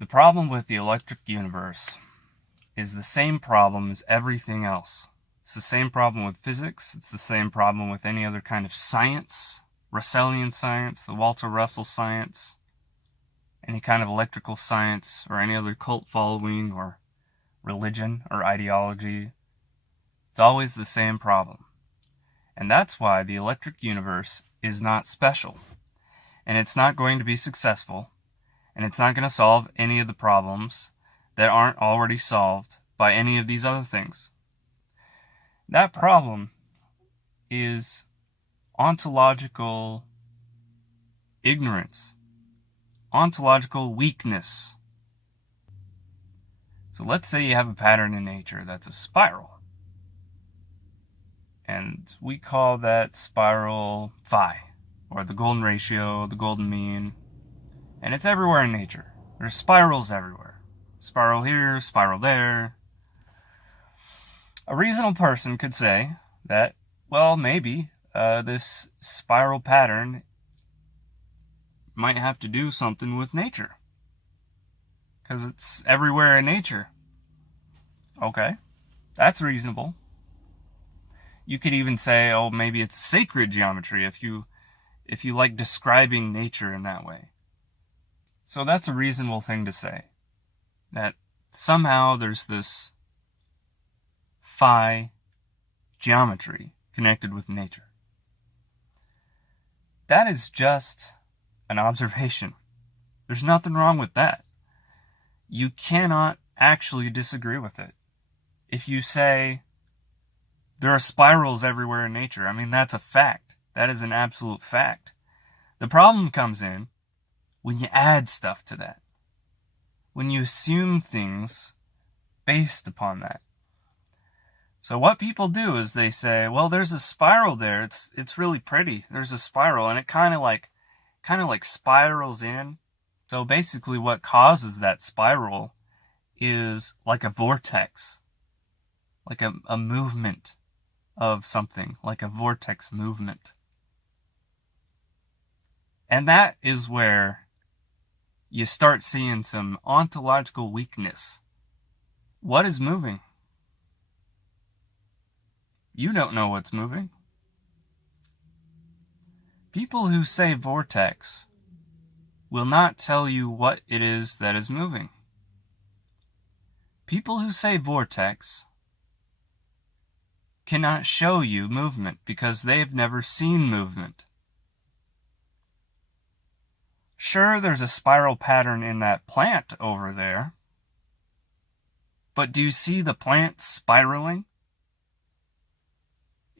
The problem with the electric universe is the same problem as everything else. It's the same problem with physics. It's the same problem with any other kind of science, Russellian science, the Walter Russell science, any kind of electrical science, or any other cult following, or religion, or ideology. It's always the same problem. And that's why the electric universe is not special. And it's not going to be successful. And it's not going to solve any of the problems that aren't already solved by any of these other things. That problem is ontological ignorance, ontological weakness. So let's say you have a pattern in nature that's a spiral. And we call that spiral phi, or the golden ratio, the golden mean. And it's everywhere in nature. There's spirals everywhere. Spiral here, spiral there. A reasonable person could say that, well, maybe this spiral pattern might have to do something with nature. Because it's everywhere in nature. Okay, that's reasonable. You could even say, oh, maybe it's sacred geometry if you like describing nature in that way. So that's a reasonable thing to say. That somehow there's this phi geometry connected with nature. That is just an observation. There's nothing wrong with that. You cannot actually disagree with it. If you say there are spirals everywhere in nature, I mean, that's a fact. That is an absolute fact. The problem comes in when you add stuff to that. When you assume things based upon that. So what people do is they say, well, there's a spiral there. It's really pretty. There's a spiral, and it kind of like spirals in. So basically what causes that spiral is like a vortex. Like a movement of something, like a vortex movement. And that is where you start seeing some ontological weakness. What is moving? You don't know what's moving. People who say vortex will not tell you what it is that is moving. People who say vortex cannot show you movement because they've never seen movement. Sure, there's a spiral pattern in that plant over there, but do you see the plant spiraling?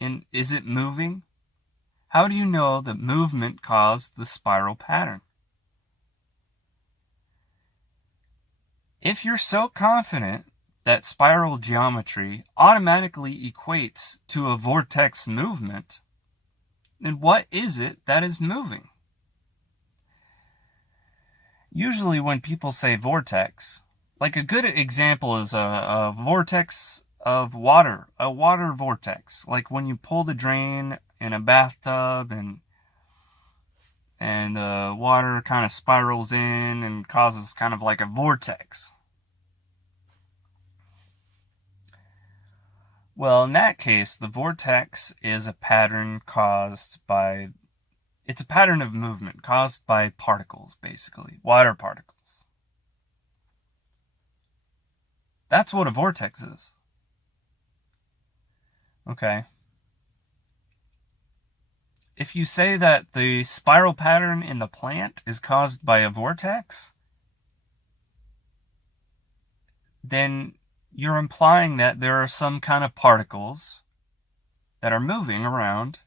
And is it moving? How do you know that movement caused the spiral pattern? If you're so confident that spiral geometry automatically equates to a vortex movement, then what is it that is moving? Usually when people say vortex, like a good example is a vortex of water, a water vortex. Like when you pull the drain in a bathtub and water kind of spirals in and causes kind of like a vortex. Well, in that case, the vortex is a pattern it's a pattern of movement caused by particles, basically, water particles. That's what a vortex is. Okay. If you say that the spiral pattern in the plant is caused by a vortex, then you're implying that there are some kind of particles that are moving around,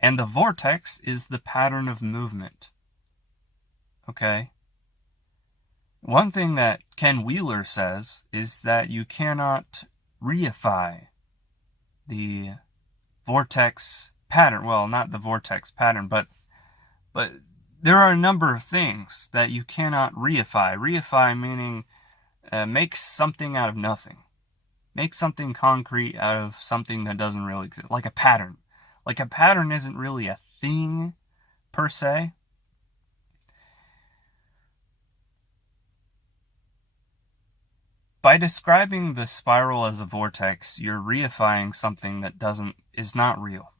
and the vortex is the pattern of movement. Okay? One thing that Ken Wheeler says is that you cannot reify the vortex pattern. Well, not the vortex pattern, but there are a number of things that you cannot reify. Reify meaning make something out of nothing. Make something concrete out of something that doesn't really exist, like a pattern. Like a pattern isn't really a thing per se. by describing the spiral as a vortex, you're reifying something that is not real.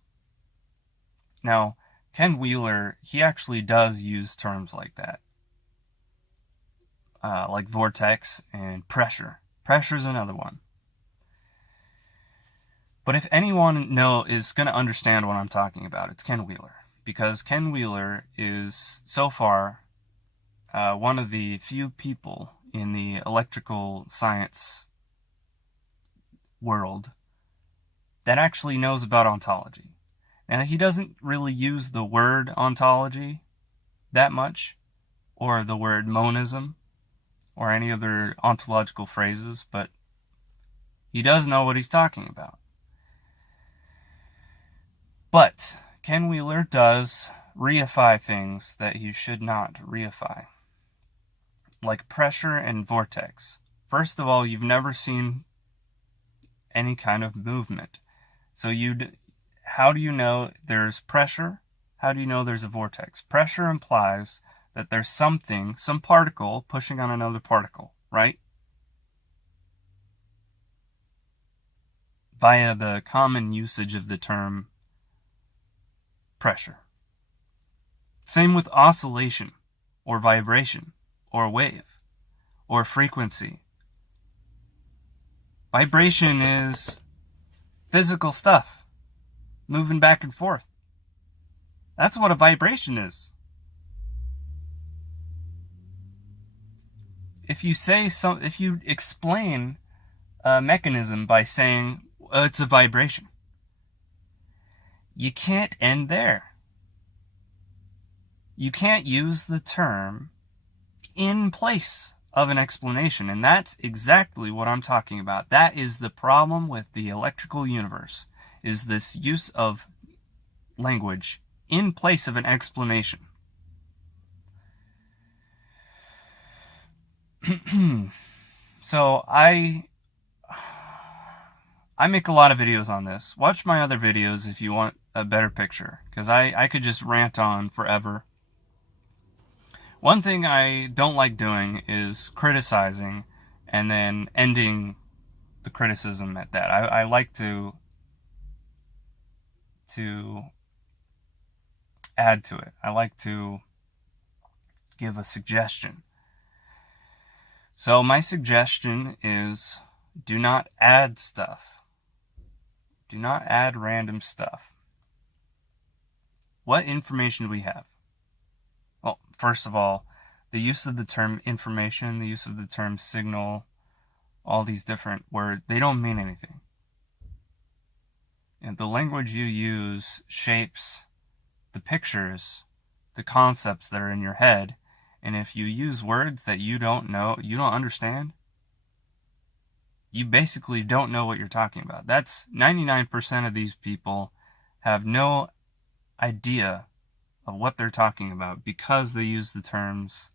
Now, Ken Wheeler, he actually does use terms like that. Like vortex and pressure. Pressure is another one. But if anyone is going to understand what I'm talking about, it's Ken Wheeler. Because Ken Wheeler is, so far, one of the few people in the electrical science world that actually knows about ontology. Now, he doesn't really use the word ontology that much, or the word monism, or any other ontological phrases, but he does know what he's talking about. But Ken Wheeler does reify things that you should not reify, like pressure and vortex. First of all, you've never seen any kind of movement. So how do you know there's pressure? How do you know there's a vortex? Pressure implies that there's some particle pushing on another particle, right? Via the common usage of the term pressure. Same with oscillation, or vibration, or wave, or frequency. Vibration is physical stuff, moving back and forth. That's what a vibration is. If you explain a mechanism by saying it's a vibration, you can't end there. You can't use the term in place of an explanation, and that's exactly what I'm talking about. That is the problem with the electrical universe, is this use of language in place of an explanation. So I make a lot of videos on this. Watch my other videos if you want a better picture, because I could just rant on forever. One thing I don't like doing is criticizing and then ending the criticism at that. I like to add to it. I like to give a suggestion. So my suggestion is, do not add stuff. Do not add random stuff. What information do we have? Well, first of all, the use of the term information, the use of the term signal, all these different words, they don't mean anything. And the language you use shapes the pictures, the concepts that are in your head. And if you use words that you don't know, you don't understand, you basically don't know what you're talking about. That's 99% of these people have no idea of what they're talking about because they use the terms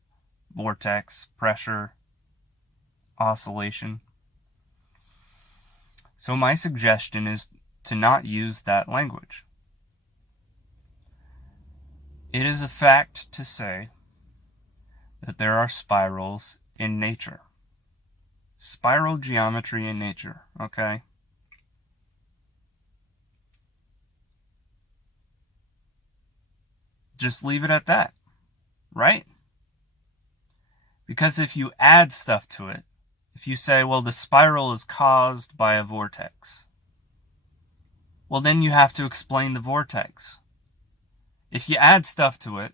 vortex, pressure, oscillation. So my suggestion is to not use that language. It is a fact to say that there are spirals in nature. Spiral geometry in nature, okay? Just leave it at that, right? Because if you add stuff to it, if you say, well, the spiral is caused by a vortex, well, then you have to explain the vortex. If you add stuff to it,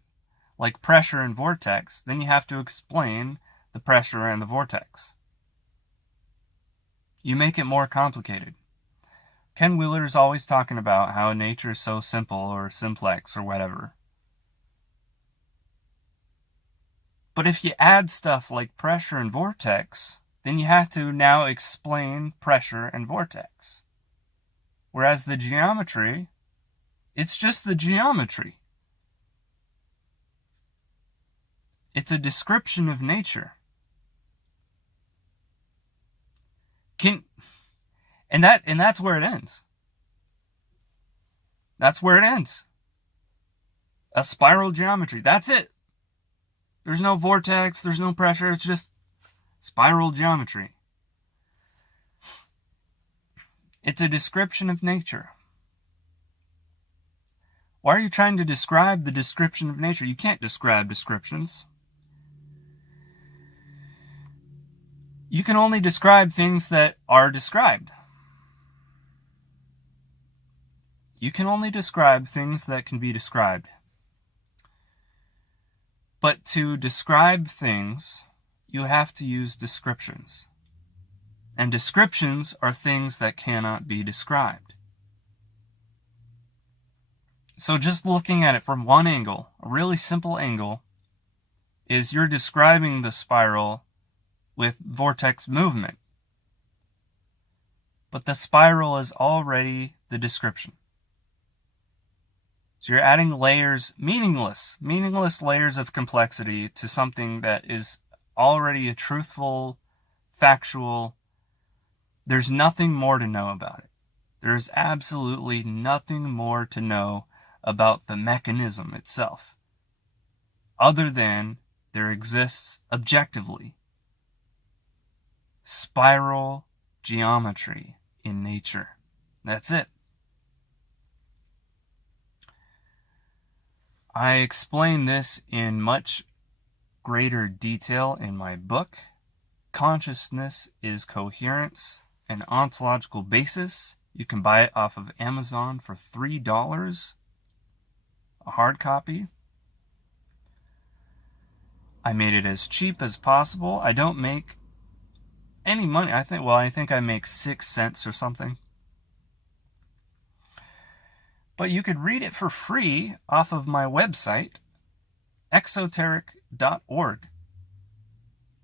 like pressure and vortex, then you have to explain the pressure and the vortex. You make it more complicated. Ken Wheeler is always talking about how nature is so simple or simplex or whatever. But if you add stuff like pressure and vortex, then you have to now explain pressure and vortex. Whereas the geometry, it's just the geometry. It's a description of nature. And that's where it ends. That's where it ends. A spiral geometry. That's it. There's no vortex, there's no pressure, it's just spiral geometry. It's a description of nature. Why are you trying to describe the description of nature? You can't describe descriptions. You can only describe things that are described. You can only describe things that can be described. But to describe things, you have to use descriptions. And descriptions are things that cannot be described. So just looking at it from one angle, a really simple angle, is you're describing the spiral with vortex movement. But the spiral is already the description. So you're adding layers, meaningless layers of complexity to something that is already a truthful, factual. There's nothing more to know about it. There's absolutely nothing more to know about the mechanism itself, other than there exists objectively spiral geometry in nature. That's it. I explain this in much greater detail in my book, Consciousness is Coherence, an Ontological Basis. You can buy it off of Amazon for $3, a hard copy. I made it as cheap as possible. I don't make any money. I think I make 6 cents or something. But you could read it for free off of my website, exoteric.org.